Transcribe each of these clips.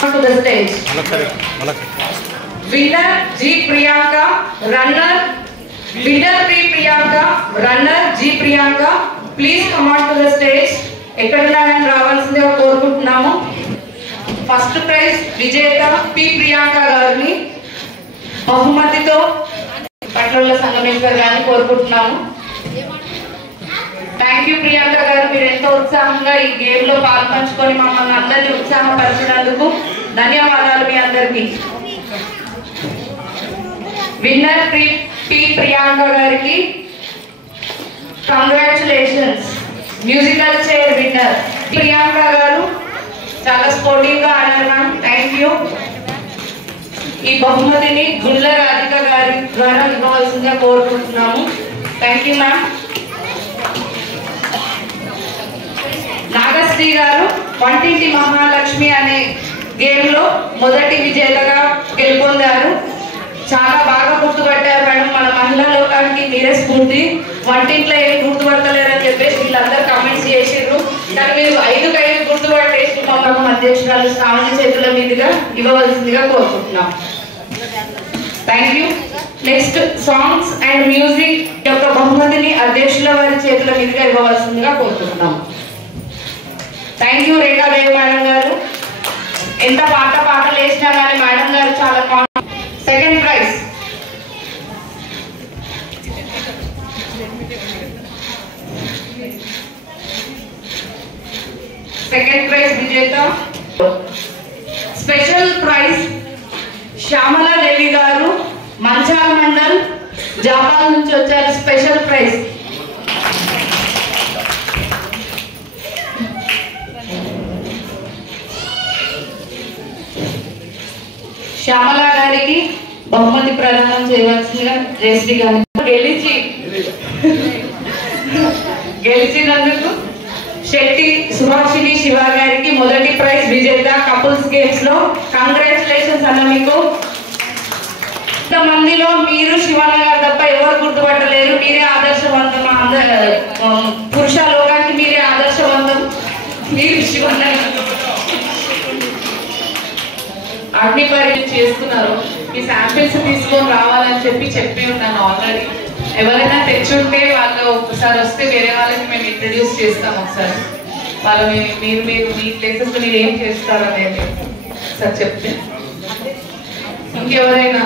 to the stage. Winner G Priyanka, runner G Priyanka, please come on to the stage. ఎక్కడున్నారని రావాల్సిందిగా కోరుకుంటున్నాము. First prize విజేత P Priyanka గారిని బహుమతితో పట్ల సంగమేశ్వర్ గారిని కోరుకుంటున్నాము. థ్యాంక్ యూ ప్రియాంక గారు, మీరు ఎంతో ఉత్సాహంగా ఈ గేమ్ లో పాల్పంచుకొని మమ్మల్ని అందరినీ ఉత్సాహపరిచినందుకు ధన్యవాదాలు మీ అందరికీ. విన్నర్ పి ప్రియాంక గారికి congratulations. Musical chair winner Priyanka గారు చాలా స్పోర్టివ్ గా ఆడారు మ్యామ్. Thank you. ఈ బహుమతిని గుండ్ల రాధిక గారి ద్వారా ఇవ్వవలసిందిగా కోరుకుంటున్నాము. Thank you ma'am. నాగశ్రీ గారు వంటింటి మహాలక్ష్మి అనే గేమ్ లో మొదటి విజేతగా గెలుపొందారు. చాలా బాగా గుర్తుపట్టారు మేడం. మన మహిళా లోకానికి మీరే స్ఫూర్తి. వంటింట్లో ఏమి గుర్తుపడతలేరని చెప్పేసి వీళ్ళందరూ కామెంట్స్ చేసిర్రు. కానీ మీరు 5 గుర్తుపట్టేసి మమ్మల్ని అధ్యక్షురాలు శ్రావణి చేతుల మీదుగా ఇవ్వవలసిందిగా కోరుకుంటున్నాం. Thank you. Next songs and music యొక్క బహుమతిని అధ్యక్షుల వారి చేతుల మీదుగా ఇవ్వవలసిందిగా కోరుకుంటున్నాం. థ్యాంక్ యూ రేఖాదేవి మేడం గారు. ఎంత పాటలు వేసినా కానీ మేడం గారు చాలా సెకండ్ ప్రైజ్ విజేత. స్పెషల్ ప్రైజ్ శ్యామలాదేవి గారు మంచాల మండల్ జాపాల్ నుంచి వచ్చారు. Special praise. శ్యామల గారికి బహుమతి ప్రదానం చేయవలసిందిగా జయశ్రీ గారు. గెలిచినందుకు శెట్టి సుభాషిణి శివ గారికి మొదటి ప్రైజ్ విజేత కపుల్స్ గేమ్స్ లో. కంగ్రాచులేషన్స్ అన్న మీకు. ఇంతమందిలో మీరు శివన్న గారు తప్ప ఎవరు గుర్తుపట్టలేరు. మీరే ఆదర్శవంతం. పురుష లోకానికి మీరే ఆదర్శవంతం. మీరు శివన్న అగ్ని పరీక్ష చేస్తున్నారు. మీ శాంపిల్స్ తీసుకొని రావాలని చెప్పి ఉన్నాను ఆల్రెడీ. ఎవరైనా తెచ్చుంటే వాళ్ళు ఒకసారి వస్తే వేరే వాళ్ళకి మేము ఇంట్రడ్యూస్ చేస్తాం. ఒకసారి వాళ్ళు మీరు మీ ప్లేసెస్ మీరు ఏం చేస్తారు అనేది సార్ చెప్తే. ఇంకెవరైనా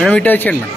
మేడం ఇటు వచ్చేయండి మేడం.